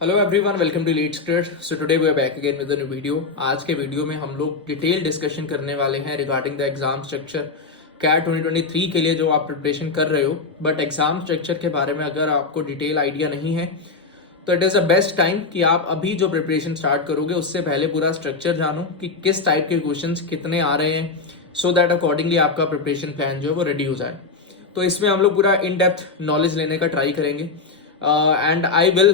Hello everyone, welcome to lead script. So today we are back again with a new video. आज के video में हम लोग detail discussion करने वाले हैं regarding the exam structure CAT 2023 के लिए जो आप प्रिपरेशन कर रहे हो। बट एग्जाम स्ट्रक्चर के बारे में अगर आपको डिटेल आइडिया नहीं है तो it is the best time कि आप अभी जो प्रिपरेशन स्टार्ट करोगे उससे पहले पूरा स्ट्रक्चर जानो कि किस टाइप के क्वेश्चन कितने आ रहे हैं, सो दैट अकॉर्डिंगली आपका प्रिपरेशन प्लान जो है वो रेडी हो जाए। तो इसमें हम लोग पूरा इन डेप्थ नॉलेज लेने का ट्राई करेंगे एंड आई विल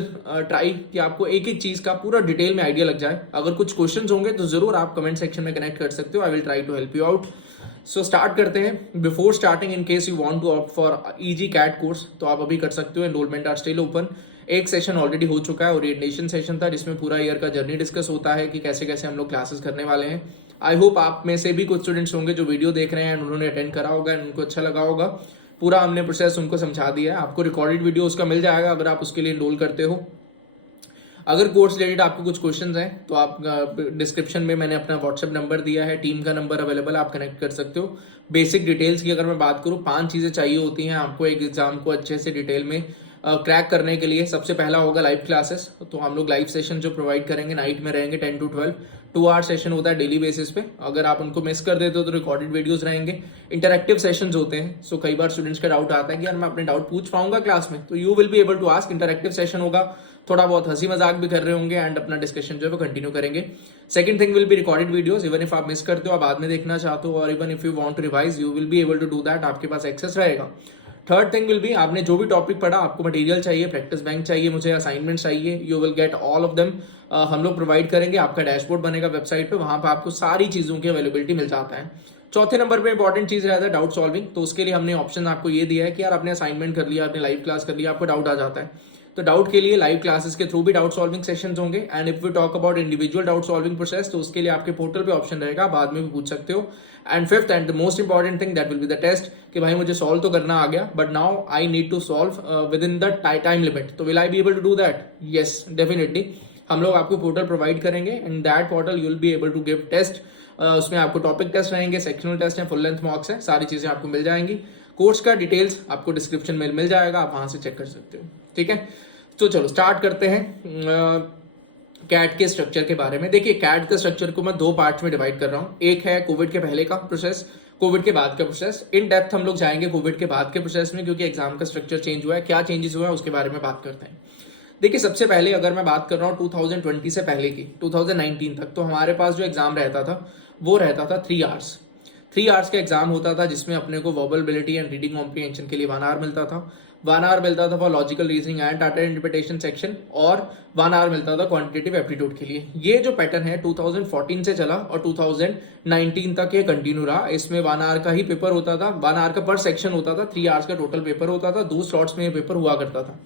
ट्राई कि आपको एक एक चीज़ का पूरा डिटेल में आइडिया लग जाए। अगर कुछ क्वेश्चंस होंगे तो ज़रूर आप कमेंट सेक्शन में कनेक्ट कर सकते हो। I will try to help you out. So start करते हैं। Before starting, in case you want to opt for easy CAT course तो आप अभी कर सकते हो। Enrolment are still open. एक सेशन ऑलरेडी हो चुका है, ओरिएंटेशन सेशन था जिसमें पूरा ईयर का जर्नी डिस्कस होता है कि कैसे कैसे हम लोग क्लासेस करने वाले हैं। आई होप आप में से भी कुछ स्टूडेंट्स होंगे जो वीडियो देख रहे हैं, उन्होंने अटेंड करा होगा एंड उनको अच्छा लगा होगा। पूरा हमने प्रोसेस उनको समझा दिया है। आपको रिकॉर्डेड वीडियो उसका मिल जाएगा अगर आप उसके लिए इनरोल करते हो। अगर कोर्स रिलेटेड आपको कुछ क्वेश्चंस हैं तो आप डिस्क्रिप्शन में मैंने अपना व्हाट्सएप नंबर दिया है, टीम का नंबर अवेलेबल, आप कनेक्ट कर सकते हो। बेसिक डिटेल्स की अगर मैं बात करूँ, 5 चीज़ें चाहिए होती हैं आपको एक एग्जाम को अच्छे से डिटेल में क्रैक करने के लिए। सबसे पहला होगा लाइव क्लासेस। तो हम लोग लाइव सेशन जो प्रोवाइड करेंगे नाइट में रहेंगे 10 to 12, 2 आवर सेशन होता है डेली बेसिस पे। अगर आप उनको मिस कर देते हो तो रिकॉर्डेड वीडियोस रहेंगे। इंटरेक्टिव सेशंस होते हैं। सो कई बार स्टूडेंट्स का डाउट आता है कि यार मैं अपने डाउट पूछ पाऊंगा क्लास में, तो you will be able to ask. Interactive session होगा, थोड़ा बहुत हंसी मजाक भी कर रहे होंगे एंड अपना डिस्कशन जो है वो कंटिन्यू करेंगे। Second thing will be recorded videos. Even if आप मिस करते हो, आप बाद में देखना चाहते हो, और even if you want to revise, you will be able to do that, आपके पास एक्सेस रहेगा। थर्ड थिंग विल बी, आपने जो भी टॉपिक पढ़ा, आपको मटेरियल चाहिए, प्रैक्टिस बैंक चाहिए, मुझे असाइनमेंट चाहिए, you will get all of them. हम लोग प्रोवाइड करेंगे। आपका डैशबोर्ड बनेगा वेबसाइट पे, वहां पर आपको सारी चीजों की अवेलेबिलिटी मिल जाता है। चौथे नंबर पे इंपॉर्टेंट चीज रहता है डाउट सॉल्विंग। तो उसके लिए हमने ऑप्शन आपको ये दिया है कि यार आपने असाइनमेंट कर लिया, आपने लाइव क्लास कर लिया, आपको डाउट आ जाता है, तो डाउट के लिए लाइव क्लासेस के थ्रू भी डाउट सॉल्विंग सेशंस होंगे। And if we talk about individual doubt solving process, तो उसके लिए आपके पोर्टल पे ऑप्शन रहेगा, बाद में भी पूछ सकते हो। And fifth and the most important thing, that will be the test, कि भाई मुझे सॉल्व तो करना आ गया but now I need to solve within the time limit. तो will I be able to do that? Yes, definitely. हम लोग आपको पोर्टल प्रोवाइड करेंगे। In that portal you will be able to give test. उसमें आपको topic test रहेंगे, sectional test है, full length मॉक्स है, सारी चीजें आपको मिल जाएंगी। कोर्स का डिटेल्स आपको डिस्क्रिप्शन में मिल जाएगा, आप वहां से चेक कर सकते हो। ठीक है, तो चलो स्टार्ट करते हैं कैट के स्ट्रक्चर के बारे में। देखिए, कैट के स्ट्रक्चर को मैं 2 पार्ट्स में डिवाइड कर रहा हूँ। एक है कोविड के पहले का प्रोसेस, कोविड के बाद का प्रोसेस। इन डेप्थ हम लोग जाएंगे कोविड के बाद के प्रोसेस में, क्योंकि एग्जाम का स्ट्रक्चर चेंज हुआ है, क्या चेंजेस हुआ है उसके बारे में बात करते हैं। देखिए, सबसे पहले अगर मैं बात कर रहा हूँ 2020 से पहले की, 2019 तक, तो हमारे पास जो एग्जाम रहता था वो रहता था 3 आवर्स। 3 आवर्स का एग्जाम होता था जिसमें अपने को verbal ability and reading comprehension के लिए 1 आवर मिलता था, 1 आवर मिलता था for logical reasoning and data interpretation section, और 1 आवर मिलता था क्वांटिटेटिव एप्टीट्यूड के लिए। ये जो पैटर्न है 2014 से चला और 2019 तक ये कंटिन्यू रहा। इसमें 1 आवर का ही पेपर होता था, 1 आवर का पर सेक्शन होता था, 3 आवर्स का टोटल पेपर होता था। 2 स्लॉट्स में ये पेपर हुआ करता था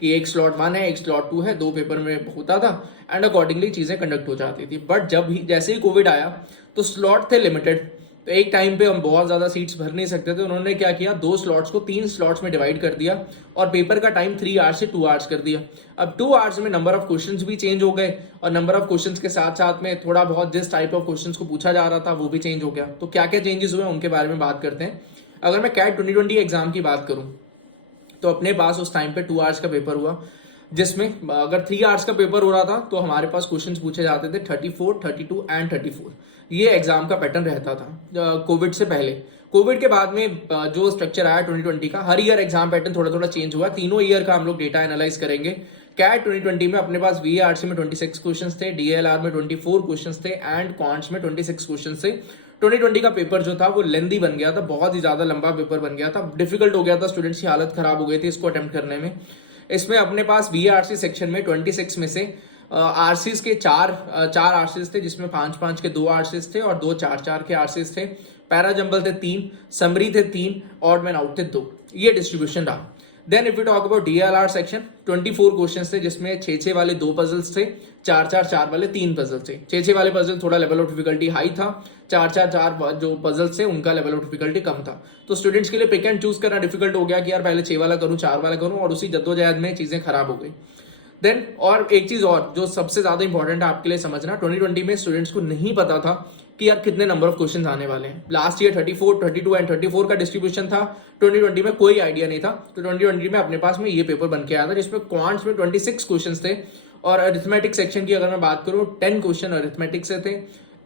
कि एक स्लॉट 1 है, एक स्लॉट 2 है, 2 पेपर में होता था एंड अकॉर्डिंगली चीजें कंडक्ट हो जाती थी। बट जब ही जैसे ही कोविड आया तो स्लॉट थे लिमिटेड, तो एक टाइम पे हम बहुत ज्यादा सीट्स भर नहीं सकते थे। उन्होंने क्या किया, 2 स्लॉट्स को 3 स्लॉट्स में डिवाइड कर दिया और पेपर का टाइम 3 आवर्स से 2 आवर्स कर दिया। अब 2 आवर्स में नंबर ऑफ क्वेश्चंस भी चेंज हो गए और नंबर ऑफ क्वेश्चंस के साथ साथ में थोड़ा बहुत जिस टाइप ऑफ क्वेश्चंस को पूछा जा रहा था वो भी चेंज हो गया। तो क्या क्या चेंजेस हुए उनके बारे में बात करते हैं। अगर मैं कैट 2020 एग्जाम की बात करूं तो अपने पास उस टाइम पे 2 आवर्स का पेपर हुआ, जिसमें अगर 3 आवर्स का पेपर हो रहा था तो हमारे पास क्वेश्चंस पूछे जाते थे 34, 32 एंड 34। ये एग्जाम का पैटर्न रहता था कोविड से पहले। कोविड के बाद में जो स्ट्रक्चर आया 2020 का, हर ईयर एग्जाम पैटर्न थोड़ा थोड़ा चेंज हुआ। तीनों ईयर का हम लोग डेटा एनालाइज करेंगे। कैट 2020 में अपने पास VARC में 26 क्वेश्चन थे, DLR में 24 क्वेश्चन थे एंड क्वांट्स में 26 क्वेश्चन थे। 2020 का पेपर जो था वो लेंदी बन गया था, बहुत ही ज्यादा लंबा पेपर बन गया था, डिफिकल्ट हो गया था, स्टूडेंट्स की हालत खराब हो गई थी इसको अटेम्प्ट करने में। इसमें अपने पास VARC सेक्शन में 26 में से आरसीज के चार आरसीज थे, जिसमें 5-5 के 2 आरसीज थे और 2-4-4 के आरसीज थे। पैरा जंबल थे 3, समरी थे 3, ऑड मैन आउट थे 2। ये डिस्ट्रीब्यूशन रहा। Then if you talk about DLR section, 24 question थे, जिसमें 6-6 वाले 2 पजल्स थे, 4-4-4 वाले 3 पजल थे। 6-6 वाले पजल थोड़ा लेवल ऑफ डिफिकल्टी हाई था, 4-4-4 जो पजल्स थे उनका लेवल ऑफ डिफिकल्टी कम था। तो स्टूडेंट्स के लिए पिक एंड चूज करना डिफिकल्ट हो गया कि यार पहले 6 वाला करूं, 4 वाला करूं, और उसी जद्दोजहद में चीजें खराब हो गई। देन और एक चीज और जो सबसे ज्यादा इंपॉर्टेंट है आपके लिए समझना, 2020 में स्टूडेंट्स को नहीं पता था कि यार कितने नंबर ऑफ क्वेश्चंस आने वाले हैं। लास्ट ईयर 34, 32 एंड 34 का डिस्ट्रीब्यूशन था, 2020 में कोई आइडिया नहीं था। तो 2020 में अपने पास में ये पेपर बन के आया था, जिसमें क्वांट्स में 26 क्वेश्चंस थे और अरिथमेटिक सेक्शन की अगर मैं बात करूं 10 क्वेश्चन अरिथमेटिक से थे,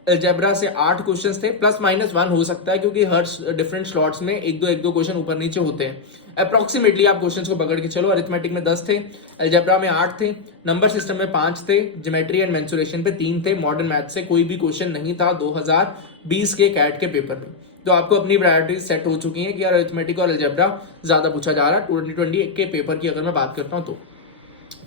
अलजेब्रा से 8 क्वेश्चंस थे, +-1 हो सकता है क्योंकि हर डिफरेंट स्लॉट्स में एक दो क्वेश्चन ऊपर नीचे होते हैं। अप्रोक्सीमेटली आप क्वेश्चंस को पकड़ के चलो, अरिथमेटिक में 10 थे, अलजेब्रा में 8 थे, नंबर सिस्टम में 5 थे, ज्योमेट्री एंड मेंसुरेशन पे 3 थे, मॉडर्न मैथ से कोई भी क्वेश्चन नहीं था 2020 के कैट के पेपर में। तो आपको अपनी प्रायोरिटीज सेट हो चुकी हैं कि यार अरिथमेटिक और अलजेब्रा ज्यादा पूछा जा रहा है 2020 के पेपर की अगर मैं बात करता हूं तो।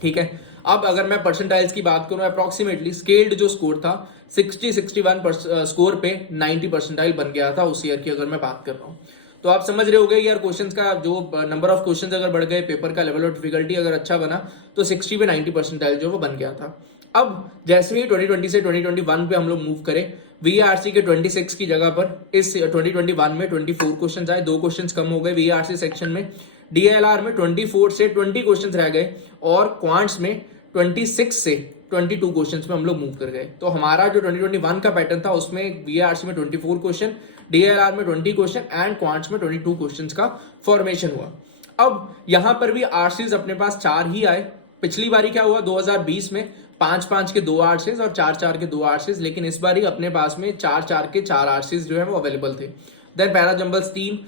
ठीक है, अब अगर मैं परसेंटाइल्स की बात करूं, अप्रोक्सीमेटली स्केल्ड जो स्कोर था 61 स्कोर पे 90 परसेंटाइल बन गया था उस ईयर की अगर मैं बात कर रहा हूं। तो आप समझ रहे होगे यार क्वेश्चंस का जो नंबर ऑफ क्वेश्चंस अगर बढ़ गए, पेपर का लेवल ऑफ डिफिकल्टी अगर अच्छा बना तो 60 पे 90 परसेंटाइल जो वो बन गया था। अब जैसे ही 2020 से 2021 पे हम लोग मूव करें, वीआरसी के 26 की जगह पर इस 2021 में 24 क्वेश्चन आए, 2 क्वेश्चन कम हो गए वीआरसी सेक्शन में। डीएलआर में 24 से 20 क्वेश्चन रह गए और क्वांट्स में 26 से 22 क्वेश्चंस में हम लोग मूव कर गए। तो हमारा जो 2021 का पैटर्न था उसमें वीआरसी में 24 क्वेश्चन, डीएलआर में 20 क्वेश्चन एंड क्वांट्स में 22 क्वेश्चंस का फॉर्मेशन हुआ। अब यहां पर भी आरसीज अपने पास 4 ही आए। पिछली बारी क्या हुआ 2020 में 5-5 के 2 आरसीज और 4-4 के 2 आरसीज, लेकिन इस बारी अपने पास में 4-4 के 4 आरसीज जो है वो अवेलेबल थे। Then para jumbles 3,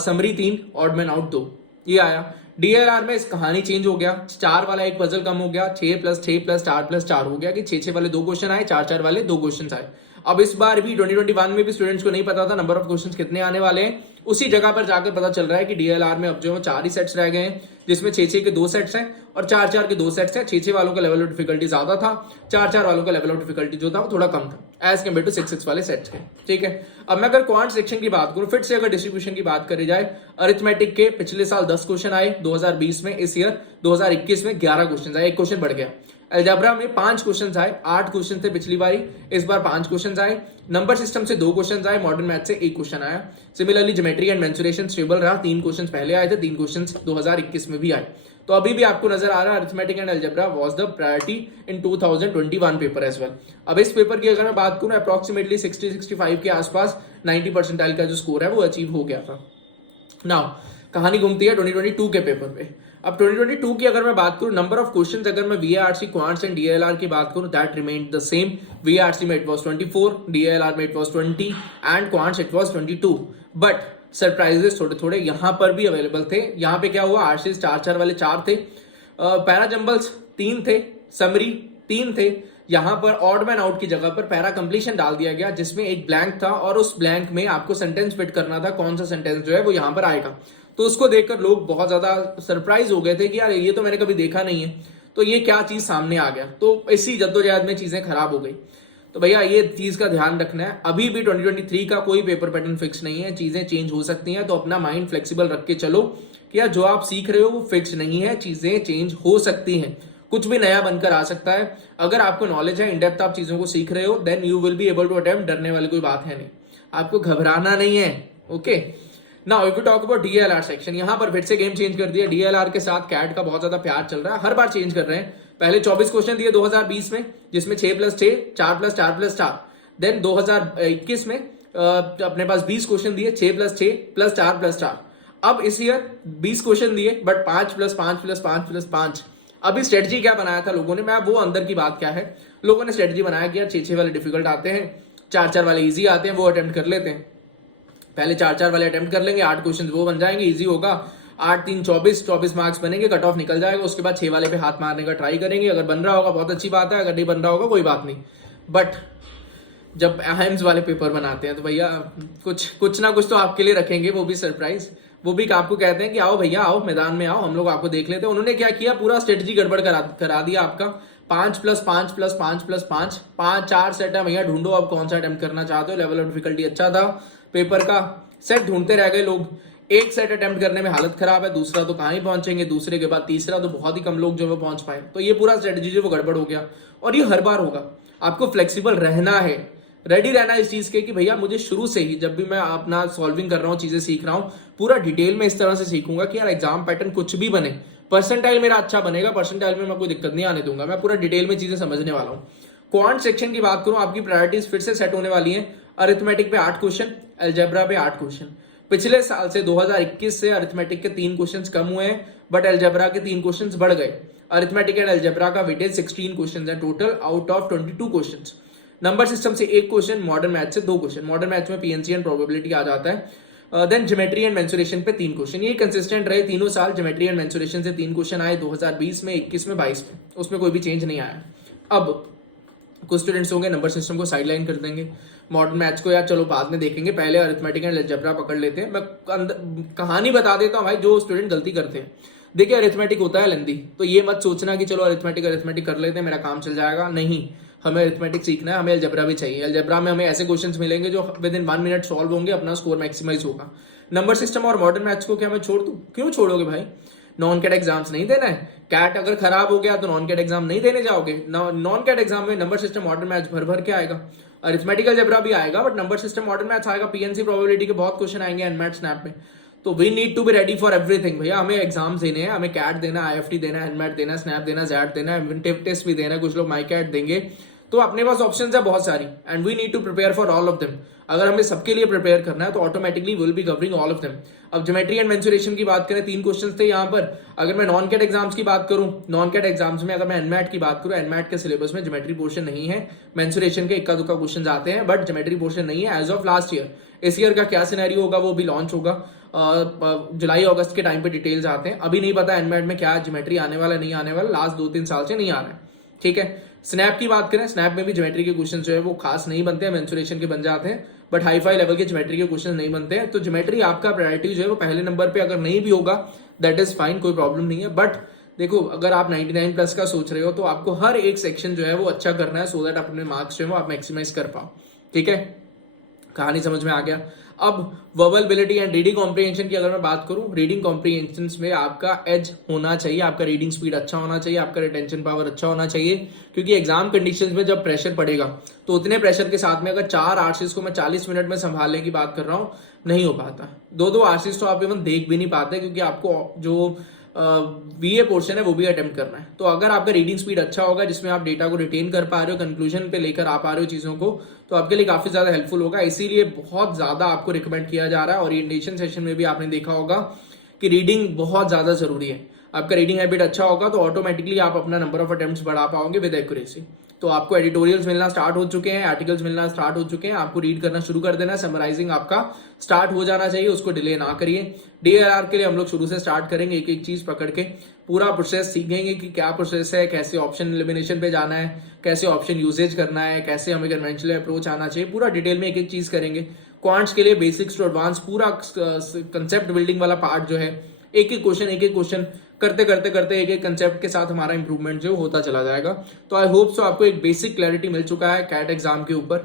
summary 3, odd man out 2 ये आया। डीएलआर में इस कहानी चेंज हो गया, 4 वाला एक पजल कम हो गया, 6+6+4+4 हो गया कि 6 वाले 2 क्वेश्चन आए, 4 वाले 2 क्वेश्चन आए। अब इस बार भी 2021 में भी स्टूडेंट्स को नहीं पता था नंबर ऑफ क्वेश्चंस कितने आने वाले हैं, उसी जगह पर जाकर पता चल रहा है कि डीएलआर में अब जो 4 ही सेट्स रह गए हैं, जिसमें 6-6 के 2 सेट्स हैं और 4-4 के 2 सेट्स हैं। 6-6 वालों का लेवल ऑफ डिफिकल्टी ज्यादा था, 4-4 वालों का लेवल ऑफ डिफिकल्टी जो था वो थोड़ा कम था एज कम्पेयर टू 6-6 वाले सेट्स के। ठीक है, अब मैं अगर क्वांट सेक्शन की बात करूं, फिर से अगर डिस्ट्रीब्यूशन की बात करी जाए, अरिथमेटिक के पिछले साल 10 क्वेश्चन आए 2020 में, इस ईयर 2021 में 11 क्वेश्चन आए, 1 क्वेश्चन बढ़ गया। अलजेब्रा में 5 क्वेश्चन आए, 8 क्वेश्चन थे पिछली बारी, इस बार 5 क्वेश्चन आए। नंबर सिस्टम से 2 क्वेश्चन आए, मॉडर्न मैथ से 1 क्वेश्चन आया। Similarly geometry and mensuration stable रहा, 3 क्वेश्चन पहले आए थे, 3 क्वेश्चन 2021 में भी आए। तो अभी भी आपको नजर आ रहा है arithmetic and algebra was the priority in 2021 paper as well. अब इस पेपर की अगर मैं बात करूं, अप्रोक्सीमेटली 60-65 के आसपास 90 परसेंटाइल का जो स्कोर है वो अचीव हो गया था। नाउ कहानी घूमती है 2022 के पेपर पे। अब 2022 की अगर मैं बात करूं, नंबर ऑफ क्वेश्चंस अगर मैं वीआरसी, क्वांट्स एंड डीएलआर की बात करूं, that remained the same. VRC में इट वाज 24, डीएलआर में it was 20 and quants it was 22। But surprises थोड़े थोड़े यहां पर भी अवेलेबल थे। यहां पे क्या हुआ, आरसीज 4-4 वाले 4 थे, पैरा जंबल्स 3 थे, समरी 3 थे। यहां पर ऑड मैन आउट की जगह पर पैरा कंप्लीशन डाल दिया गया, जिसमें एक ब्लैंक था और उस ब्लैंक में आपको सेंटेंस फिट करना था, कौन सा सेंटेंस जो है वो यहां पर आएगा। तो उसको देखकर लोग बहुत ज्यादा सरप्राइज हो गए थे कि यार ये तो मैंने कभी देखा नहीं है, तो ये क्या चीज सामने आ गया। तो इसी जद्दोजहद में चीजें खराब हो गई। तो भैया ये चीज का ध्यान रखना है, अभी भी 2023 का कोई पेपर पैटर्न फिक्स नहीं है, चीजें चेंज हो सकती हैं। तो अपना माइंड फ्लेक्सिबल रख के चलो कि यार जो आप सीख रहे हो वो फिक्स नहीं है, चीजें चेंज हो सकती हैं, कुछ भी नया बनकर आ सकता है। अगर आपको नॉलेज है, इन डेप्थ आप चीजों को सीख रहे हो, then you will be able to attempt. डरने वाली कोई बात है नहीं, आपको घबराना नहीं है। Okay, now if you talk about DLR section, यहां पर फिर से गेम चेंज कर दिया। डीएलआर के साथ कैट का बहुत ज्यादा प्यार चल रहा है, हर बार चेंज कर रहे हैं। पहले 24 क्वेश्चन दिए 2020 में, जिसमें 6+6, 4+4+4। देन 2021 में अपने पास 20 क्वेश्चन दिए, 6+6+4+4। अब इस ईयर 20 क्वेश्चन दिए बट 5+5+5+5। अभी स्ट्रेटजी क्या बनाया था लोगों ने, मैं वो अंदर की बात क्या है, लोगों ने स्ट्रेटजी बनाया कि यार 6-6 वाले डिफिकल्ट आते हैं, 4-4 वाले इजी आते हैं, वो अटेम्प्ट कर लेते हैं। पहले 4-4 वाले अटेम्प्ट कर लेंगे, 8 क्वेश्चन वो बन जाएंगे, इजी होगा। 8-3 24 मार्क्स बनेंगे, कट ऑफ निकल जाएगा। उसके बाद 6 वाले पे हाथ मारने का ट्राई करेंगे, अगर बन रहा होगा बहुत अच्छी बात है, अगर नहीं बन रहा होगा कोई बात नहीं। बट जब अहम्स वाले पेपर बनाते हैं तो भैया कुछ ना कुछ तो आपके लिए रखेंगे, वो भी सरप्राइज। वो भी आपको कहते हैं कि आओ भैया आओ, मैदान में आओ, हम लोग आपको देख लेते हैं। उन्होंने क्या किया, पूरा स्ट्रेटजी गड़बड़ करा दिया आपका। 5+5+5+5 4 सेट है भैया, ढूंढो अब कौन सा अटेम्प्ट करना चाहते हो। लेवल ऑफ डिफिकल्टी अच्छा था पेपर का, सेट ढूंढते रह गए लोग। एक सेट अटेम्प्ट करने में हालत खराब है, दूसरा तो कहाँ ही पहुंचेंगे, दूसरे के बाद तीसरा तो बहुत ही कम लोग जो वो पहुंच पाए। तो ये पूरा स्ट्रेटजी जो वो गड़बड़ हो गया, और ये हर बार होगा। आपको फ्लेक्सिबल रहना है, रेडी रहना है इस चीज के कि भैया मुझे शुरू से ही, जब भी मैं अपना सॉल्विंग कर रहा हूँ, चीजें सीख रहा हूँ, पूरा डिटेल में इस तरह से सीखूंगा कि यार एग्जाम पैटर्न कुछ भी बने, परसेंटाइल मेरा अच्छा बनेगा, परसेंटाइल में मैं कोई दिक्कत नहीं आने दूंगा, मैं पूरा डिटेल में चीजें समझने वाला हूँ। क्वांट सेक्शन की बात करूं, आपकी प्रायोरिटीज फिर से सेट होने वाली हैं। अरिथमेटिक पे 8 क्वेश्चन, अलजेब्रा पे 8 क्वेश्चन। पिछले साल से 2021 से अरिथमेटिक के 3 क्वेश्चन कम हुए हैं, बट अलजेब्रा के 3 क्वेश्चंस बढ़ गए। अरिथमेटिक एंड अलजेब्रा का वेटेज 16 क्वेश्चंस है total out of 22 questions. Number system से 1 क्वेश्चन, मॉडर्न मैथ से 2 क्वेश्चन। मॉडर्न मैथ में पीएनसी एंड प्रोबेबिलिटी आ जाता है। देन ज्योमेट्री एंड मेंसुरेशन पे 3 क्वेश्चन। ये कंसिस्टेंट रहे तीनों साल। ज्योमेट्री एंड मेंसुरेशन से 3 क्वेश्चन आए 2020 में, 21 में, 22 में, उसमें कोई भी चेंज नहीं आया। अब कुछ स्टूडेंट्स होंगे नंबर सिस्टम को साइडलाइन कर देंगे, मॉडर्न मैथ्स को यार चलो बाद में देखेंगे, पहले अरिथमेटिक एंड अलजेब्रा पकड़ लेते हैं। मैं कहानी बता देता हूँ भाई, जो स्टूडेंट गलती करते हैं। देखिए अरिथमेटिक होता है लेंदी, तो ये मत सोचना कि चलो अरिथमेटिक कर लेते हैं मेरा काम चल जाएगा, नहीं। हमें अरिथमेटिक सीखना है, हमें अलजेब्रा भी चाहिए। अलजेब्रा में हमें ऐसे क्वेश्चंस मिलेंगे जो विद इन 1 मिनट सॉल्व होंगे, अपना स्कोर मैक्सिमाइज होगा। नंबर सिस्टम और मॉडर्न मैथ्स को क्या मैं छोड़ दूं? क्यों छोड़ोगे भाई? नॉन कैट एग्जाम्स नहीं देना है। कैट अगर खराब हो गया तो नॉन कैट एग्जाम नहीं देने जाओगे। नॉन कैट एग्जाम में नंबर सिस्टम मॉडर्न मैथ्स भर भर के आएगा, अरिथमेटिक अलजेब्रा भी आएगा, but number system modern maths आएगा। पीएनसी प्रोबेबिलिटी के बहुत क्वेश्चन आएंगे एनमैट स्नैप में। तो we need to be ready for everything भैया। हमें एग्जाम्स देने हैं, हमें कैट देना, आईएफटी देना, एनमैट देना, स्नैप देना, जैट देना, इवेंटिव टेस्ट भी देना है, कुछ लोग माई कैट देंगे। तो अपने पास ऑप्शंस है बहुत सारी, and we need to prepare for all of them. अगर हमें सबके लिए प्रिपेयर करना है तो automatically will be covering all of them. अब ज्योमेट्री एंड मेंसुरेशन की बात करें, 3 क्वेश्चंस थे यहाँ पर। अगर मैं नॉन कैट एग्जाम्स की बात करूं, नॉन कैट एग्जाम्स में अगर मैं एनमैट की बात करूं, एनमैट के सिलेबस में ज्योमेट्री पोर्शन नहीं है। मेंसुरेशन के इक्का दुक्का क्वेश्चन आते हैं, बट ज्योमेट्री पोर्शन नहीं है एज ऑफ लास्ट ईयर। इस ईयर का क्या सिनेरियो होगा वो भी लॉन्च होगा जुलाई अगस्त के टाइम पे डिटेल्स आते हैं। अभी नहीं पता एनमैट में क्या ज्योमेट्री आने वाला नहीं आने वाला, लास्ट 2-3 साल से नहीं आ रहा है, ठीक है। स्नैप की बात करें, स्नैप में भी ज्योमेट्री के क्वेश्चन जो है वो खास नहीं बनते हैं, मेंसुरेशन के बन जाते हैं, बट हाई फाई लेवल के ज्योमेट्री के क्वेश्चन नहीं बनते हैं। तो ज्योमेट्री आपका प्रायोरिटी जो है वो पहले नंबर पे अगर नहीं भी होगा दैट इज फाइन, कोई प्रॉब्लम नहीं है। बट देखो अगर आप 99 प्लस का सोच रहे हो तो आपको हर एक सेक्शन जो है वो अच्छा करना है, सो दैट अपने मार्क्स जो है वो आप मैक्सिमाइज कर पाओ, ठीक है। कहानी समझ में आ गया। अब verbal ability and reading comprehension की अगर मैं बात करूं, रीडिंग कॉम्प्रिहेंशन में आपका एज होना चाहिए, आपका रीडिंग स्पीड अच्छा होना चाहिए, आपका रिटेंशन पावर अच्छा होना चाहिए। क्योंकि एग्जाम कंडीशंस में जब प्रेशर पड़ेगा तो उतने प्रेशर के साथ में अगर 4 आरसीज को मैं 40 मिनट में संभालने की बात कर रहा हूं, नहीं हो पाता। 2-2 आरसीज तो आप इवन देख भी नहीं पाते, क्योंकि आपको जो बीए पोर्शन है वो भी अटेम्प्ट करना है। तो अगर आपका रीडिंग स्पीड अच्छा होगा, जिसमें आप डेटा को रिटेन कर पा रहे हो, कंक्लूजन पे लेकर आ पा रहे हो चीजों को, तो आपके लिए काफी ज्यादा हेल्पफुल होगा। इसीलिए बहुत ज्यादा आपको रिकमेंड किया जा रहा है। ओरिएंटेशन सेशन में भी आपने देखा होगा कि रीडिंग बहुत ज्यादा जरूरी है। आपका रीडिंग हैबिट अच्छा होगा तो ऑटोमेटिकली आप अपना नंबर ऑफ अटेम्प्ट्स बढ़ा पाओगे विद एक्यूरेसी। तो आपको एडिटोरियल्स मिलना स्टार्ट हो चुके हैं, आर्टिकल्स मिलना स्टार्ट हो चुके हैं, आपको रीड करना शुरू कर देना, समराइजिंग आपका स्टार्ट हो जाना चाहिए, उसको डिले ना करिए। डीएलआर के लिए हम लोग शुरू से स्टार्ट करेंगे, एक एक चीज पकड़ के पूरा प्रोसेस सीखेंगे कि क्या प्रोसेस है, कैसे ऑप्शन एलिमिनेशन पे जाना है, कैसे ऑप्शन यूजेज करना है, कैसे हमें कन्वेंशनल अप्रोच आना चाहिए, पूरा डिटेल में एक एक चीज करेंगे। क्वांट्स के लिए बेसिक्स टू एडवांस पूरा कंसेप्ट बिल्डिंग वाला पार्ट जो है, एक एक क्वेश्चन करते करते एक एक कंसेप्ट के साथ हमारा इंप्रूवमेंट जो होता चला जाएगा। तो आई होप सो आपको एक बेसिक क्लैरिटी मिल चुका है कैट एग्जाम के ऊपर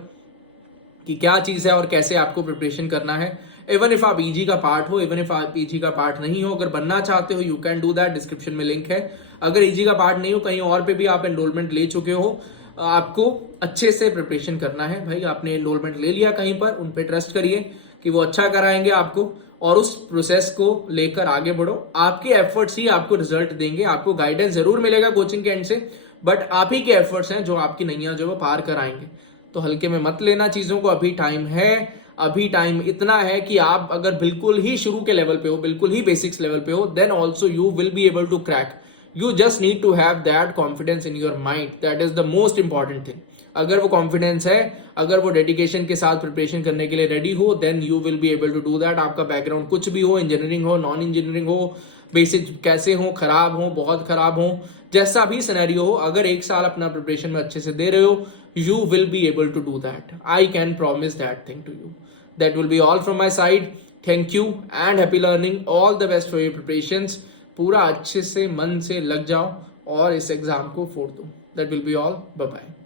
कि क्या चीज है और कैसे आपको प्रिपरेशन करना है। इवन इफ आप ईजी का पार्ट हो, इवन इफ आप ईजी का पार्ट नहीं हो, अगर बनना चाहते हो you can do that, description में लिंक है। अगर ईजी का पार्ट नहीं हो, कहीं और पे भी आप एनरोलमेंट ले चुके हो, आपको अच्छे से प्रिपरेशन करना है भाई। आपने एनरोलमेंट ले लिया कहीं पर, उन पे ट्रस्ट करिए कि वो अच्छा कराएंगे आपको, और उस प्रोसेस को लेकर आगे बढ़ो। आपके एफर्ट्स ही आपको रिजल्ट देंगे। आपको गाइडेंस जरूर मिलेगा कोचिंग के एंड से, बट आप ही के एफर्ट्स हैं जो आपकी नैया जो वो पार कराएंगे। तो हल्के में मत लेना चीजों को, अभी टाइम है। अभी टाइम इतना है कि आप अगर बिल्कुल ही शुरू के लेवल पे हो, बिल्कुल ही बेसिक्स लेवल पे हो, then also you will be able to crack. You just need to have that confidence in your mind, that is the most important thing. अगर वो कॉन्फिडेंस है, अगर वो डेडिकेशन के साथ प्रिपरेशन करने के लिए रेडी हो, then you will be able to do that. आपका बैकग्राउंड कुछ भी हो, इंजीनियरिंग हो, नॉन इंजीनियरिंग हो, बेसिक कैसे हो, खराब हो, बहुत खराब हो, जैसा भी सिनेरियो हो, अगर 1 साल अपना प्रिपरेशन में अच्छे से दे रहे हो, you will be able to do that. I can promise that thing to you. That will be all from my side. Thank you and happy learning. All the best for your preparations. पूरा अच्छे से मन से लग जाओ और इस exam को फोड़ दो. That will be all. Bye bye.